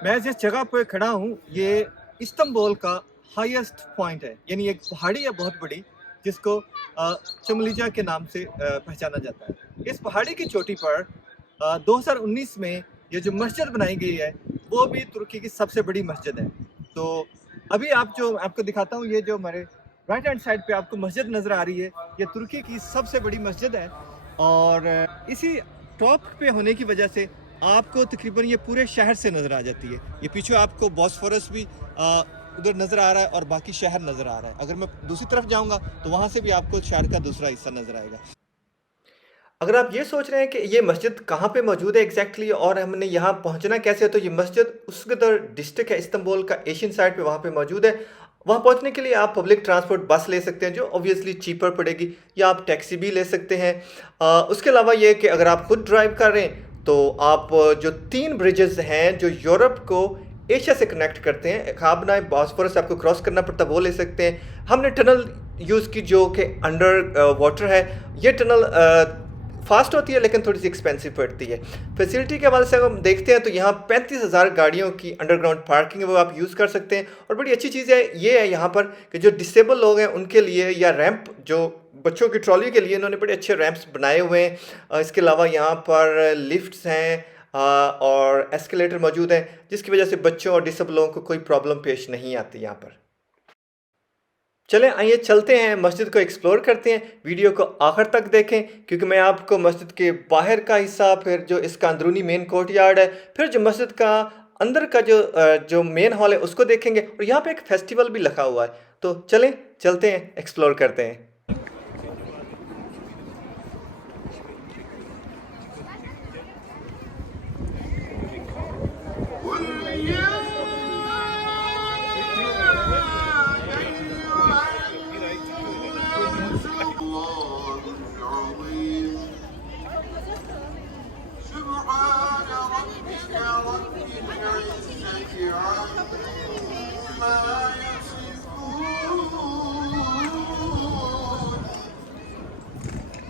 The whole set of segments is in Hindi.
मैं जिस जगह पे खड़ा हूँ ये इस्तांबुल का हाईएस्ट पॉइंट है, यानी एक पहाड़ी है बहुत बड़ी जिसको चमलीजा के नाम से पहचाना जाता है। इस पहाड़ी की चोटी पर 2019 में ये जो मस्जिद बनाई गई है वो भी तुर्की की सबसे बड़ी मस्जिद है। तो अभी आप जो आपको दिखाता हूँ, ये जो हमारे राइट हैंड साइड पे आपको मस्जिद नज़र आ रही है, ये तुर्की की सबसे बड़ी मस्जिद है। और इसी टॉप पे होने की वजह से आपको तकरीबन ये पूरे शहर से नज़र आ जाती है। ये पीछे आपको बॉस्फोरस भी उधर नज़र आ रहा है और बाकी शहर नज़र आ रहा है। अगर मैं दूसरी तरफ जाऊंगा तो वहाँ से भी आपको शहर का दूसरा हिस्सा नज़र आएगा। अगर आप ये सोच रहे हैं कि ये मस्जिद कहाँ पे मौजूद है एग्जैक्टली और हमने यहाँ पहुँचना कैसे है, तो ये मस्जिद उसकदर डिस्ट्रिक्ट है इस्तांबुल का, एशियन साइड पे वहाँ पे मौजूद है। वहाँ पहुँचने के लिए आप पब्लिक ट्रांसपोर्ट बस ले सकते हैं जो ऑब्वियसली चीपर पड़ेगी, या आप टैक्सी भी ले सकते हैं। उसके अलावा ये कि अगर आप खुद ड्राइव कर रहे हैं तो आप जो 3 ब्रिजेस हैं जो यूरोप को एशिया से कनेक्ट करते हैं, खाबना बॉस्फोरस आपको क्रॉस करना पड़ता है, वो ले सकते हैं। हमने टनल यूज़ की जो कि अंडर वाटर है। ये टनल फास्ट होती है लेकिन थोड़ी सी एक्सपेंसिव पड़ती है। फैसिलिटी के हवाले से हम देखते हैं तो यहाँ 35,000 गाड़ियों की अंडरग्राउंड पार्किंग है वो आप यूज़ कर सकते हैं। और बड़ी अच्छी चीज़ है ये है यहाँ पर कि जो डिसेबल लोग हैं उनके लिए, या रैंप जो बच्चों की ट्रॉली के लिए, इन्होंने बड़े अच्छे रैंप्स बनाए हुए हैं। इसके अलावा यहाँ पर लिफ्ट्स हैं और एस्केलेटर मौजूद हैं, जिसकी वजह से बच्चों और डिसेबल लोगों को कोई प्रॉब्लम पेश नहीं आती यहाँ पर। चलें आइए चलते हैं, मस्जिद को एक्सप्लोर करते हैं। वीडियो को आखिर तक देखें क्योंकि मैं आपको मस्जिद के बाहर का हिस्सा, फिर जो इसका अंदरूनी मेन कोर्टयार्ड है, फिर जो मस्जिद का अंदर का जो मेन हॉल है उसको देखेंगे। और यहाँ पे एक फेस्टिवल भी लिखा हुआ है, तो चलें चलते हैं, एक्सप्लोर करते हैं।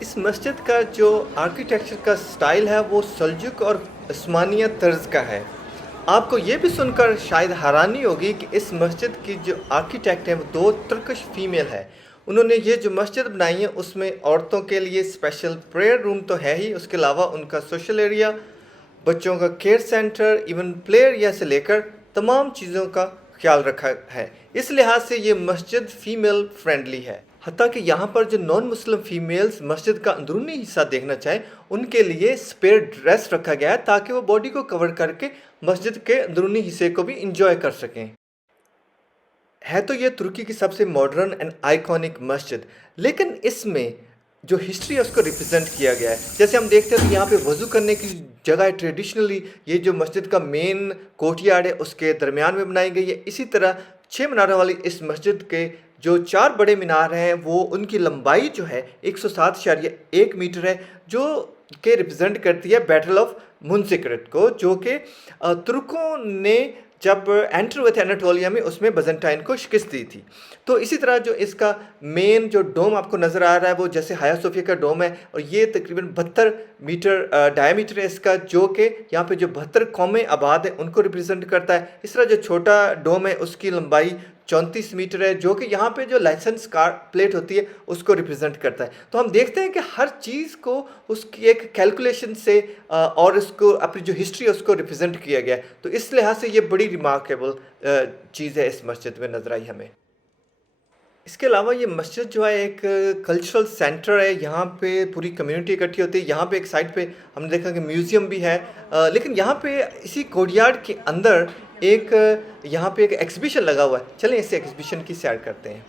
इस मस्जिद का जो आर्किटेक्चर का स्टाइल है वो सल्जुक और उस्मानिया तर्ज का है। आपको ये भी सुनकर शायद हैरानी होगी कि इस मस्जिद की जो आर्किटेक्ट है वो 2 तुर्किश फीमेल है। उन्होंने ये जो मस्जिद बनाई है उसमें औरतों के लिए स्पेशल प्रेयर रूम तो है ही, उसके अलावा उनका सोशल एरिया, बच्चों का care centre, even play area से लेकर तमाम चीज़ों का ख्याल रखा है। इस लिहाज से ये मस्जिद फ़ीमेल फ्रेंडली है। हत्ता कि यहाँ पर जो नॉन मुस्लिम फ़ीमेल्स मस्जिद का अंदरूनी हिस्सा देखना चाहें उनके लिए स्पेयर ड्रेस रखा गया है ताकि वो बॉडी को कवर करके मस्जिद के अंदरूनी हिस्से को भी इंजॉय कर सकें। है तो ये तुर्की की सबसे मॉडर्न एंड आइकॉनिक मस्जिद, लेकिन इसमें जो हिस्ट्री है उसको रिप्रेजेंट किया गया है। जैसे हम देखते हैं तो यहाँ पे वज़ू करने की जगह है। ट्रेडिशनली ये जो मस्जिद का मेन कोर्टयार्ड है उसके दरमियान में बनाई गई है। इसी तरह 6 मीनारों वाली इस मस्जिद के जो 4 बड़े मीनार हैं वो उनकी लंबाई जो है 107.1 मीटर है, जो कि रिप्रेजेंट करती है बैटल ऑफ मुनसिकरत को, जो कि तुर्कों ने जब एंटर हुए थे एनाटोलिया में उसमें बजंटाइन को शिकस्त दी थी। तो इसी तरह जो इसका मेन जो डोम आपको नज़र आ रहा है वो जैसे हाया सोफिया का डोम है, और ये तकरीबन 72 मीटर डायमीटर है इसका, जो कि यहाँ पे जो 72 कौमें आबाद हैं उनको रिप्रेजेंट करता है। इस तरह जो छोटा डोम है उसकी लंबाई 34 मीटर है, जो कि यहाँ पे जो लाइसेंस कार प्लेट होती है उसको रिप्रेजेंट करता है। तो हम देखते हैं कि हर चीज़ को उसकी एक कैलकुलेशन से और उसको अपनी जो हिस्ट्री है उसको रिप्रेजेंट किया गया है। तो इस लिहाज से ये बड़ी रिमार्केबल चीज़ है इस मस्जिद में नज़र आई हमें। इसके अलावा ये मस्जिद जो है एक कल्चरल सेंटर है। यहाँ पे पूरी कम्युनिटी इकट्ठी होती है। यहाँ पे एक साइड पे हमने देखा कि म्यूज़ियम भी है, लेकिन यहाँ पे इसी कोर्टयार्ड के अंदर एक यहाँ पे एक एग्जीबिशन लगा हुआ है। चलें इस एग्जीबिशन की सैर करते हैं।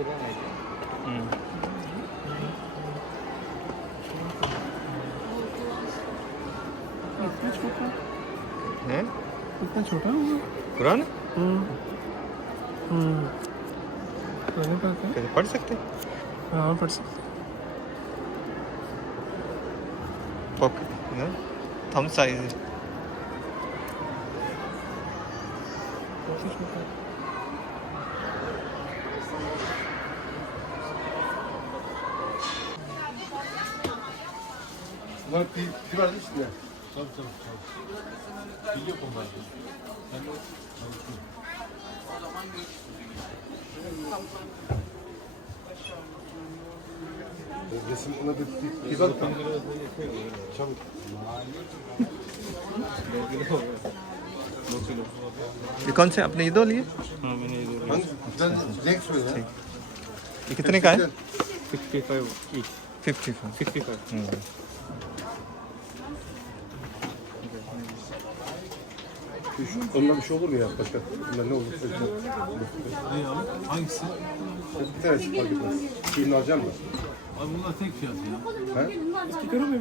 इतना छोटा हैं? इतना छोटा होगा। कुरान पढ़ने पाते हैं। कैसे पढ़ सकते हैं? हाँ पढ़ सकते पॉकेट थम साइज है। काफ़ी छोटा है। Resim ona bir bak. Çabuk. ये कौन से आपने ये दो लिए? Hangi? Sen renk söyle. ये कितने का है? 55 each. 55। 55. Ondan bir şey olur mu ya başka? Bunlar ne olur? Hangisi? Bir tanesi fark etmez. Birini alacağım da. Abi bunlar tek fiyat ya. He?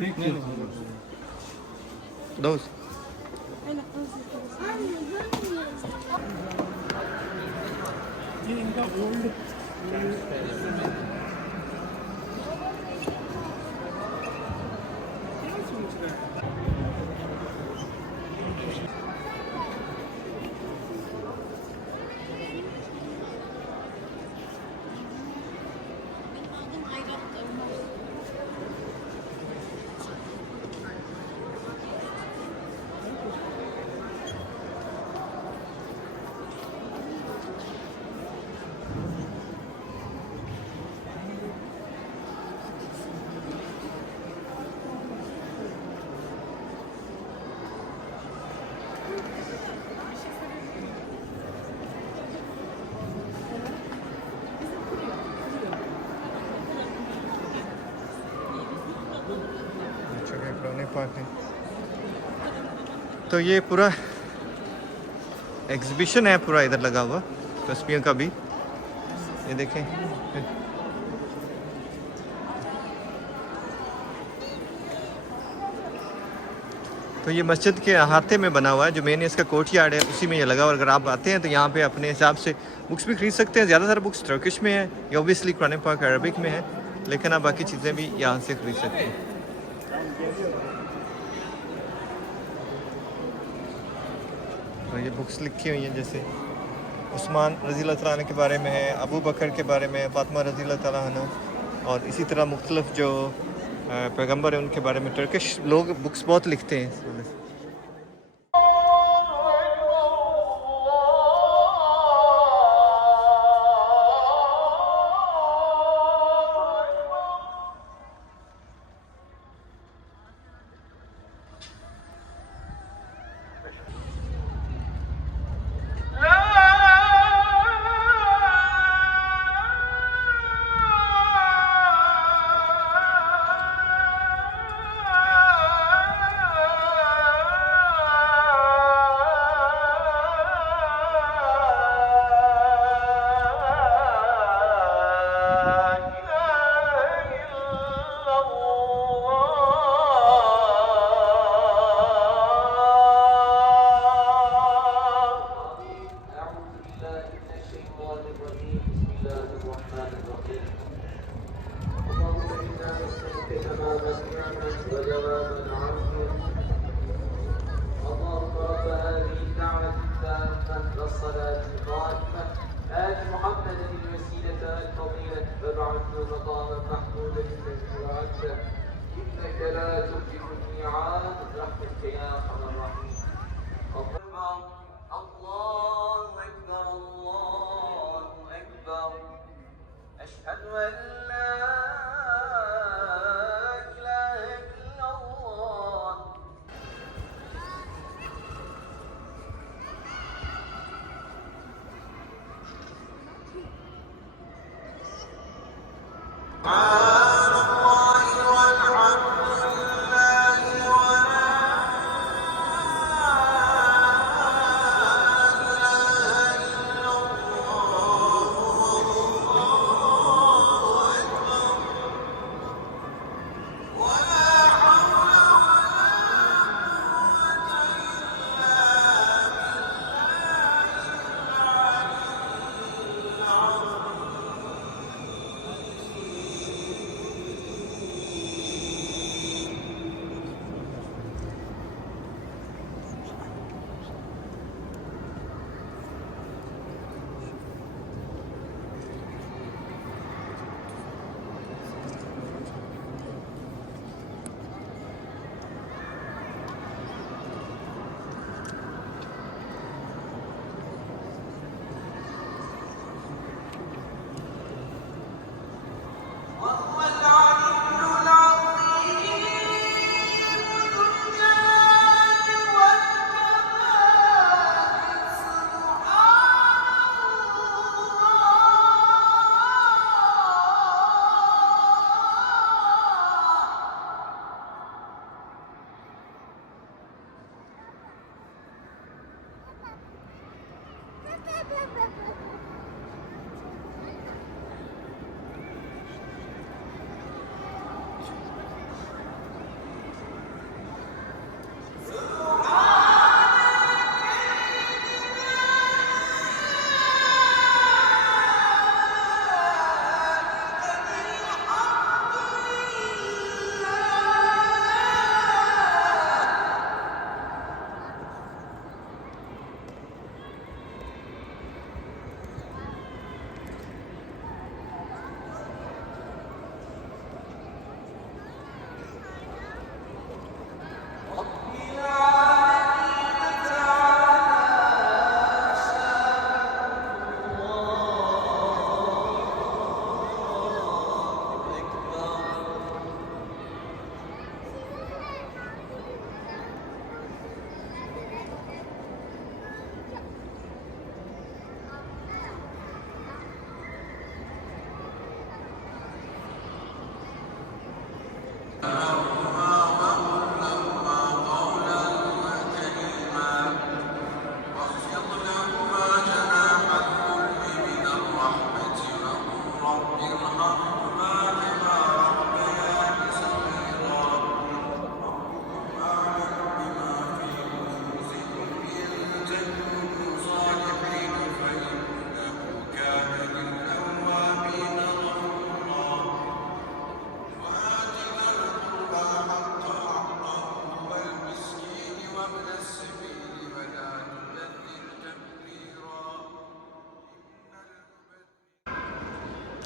Tek fiyat. दो। ये इनका ओल्ड पुराने पार्क है। तो ये पूरा एग्जीबिशन है पूरा इधर लगा हुआ तस्वीर का भी, ये देखें। तो ये मस्जिद के अहाते में बना हुआ है, जो मेन इसका कोर्ट यार्ड है उसी में ये लगा हुआ है। अगर आप आते हैं तो यहाँ पे अपने हिसाब से बुक्स भी खरीद सकते हैं। ज़्यादातर बुक्स टर्किश में है, ये ऑब्वियसली कुरान पाक अरबिक में है, लेकिन आप बाकी चीज़ें भी यहाँ से खरीद सकते हैं। तो ये बुक्स लिखी हुई हैं, जैसे उस्मान रज़ी अल्लाह तआला अन्हु के बारे में है, अबू बकर के बारे में, फ़ातिमा रज़ी अल्लाह तआला अन्हा, और इसी तरह मुख्तलिफ जो पैगंबर हैं उनके बारे में। टर्किश लोग बुक्स बहुत लिखते हैं इस वजह से।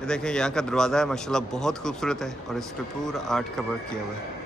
ये देखें यहाँ का दरवाज़ा है, माशाल्लाह बहुत खूबसूरत है और इस पे पूरा आर्ट का वर्क किया हुआ है।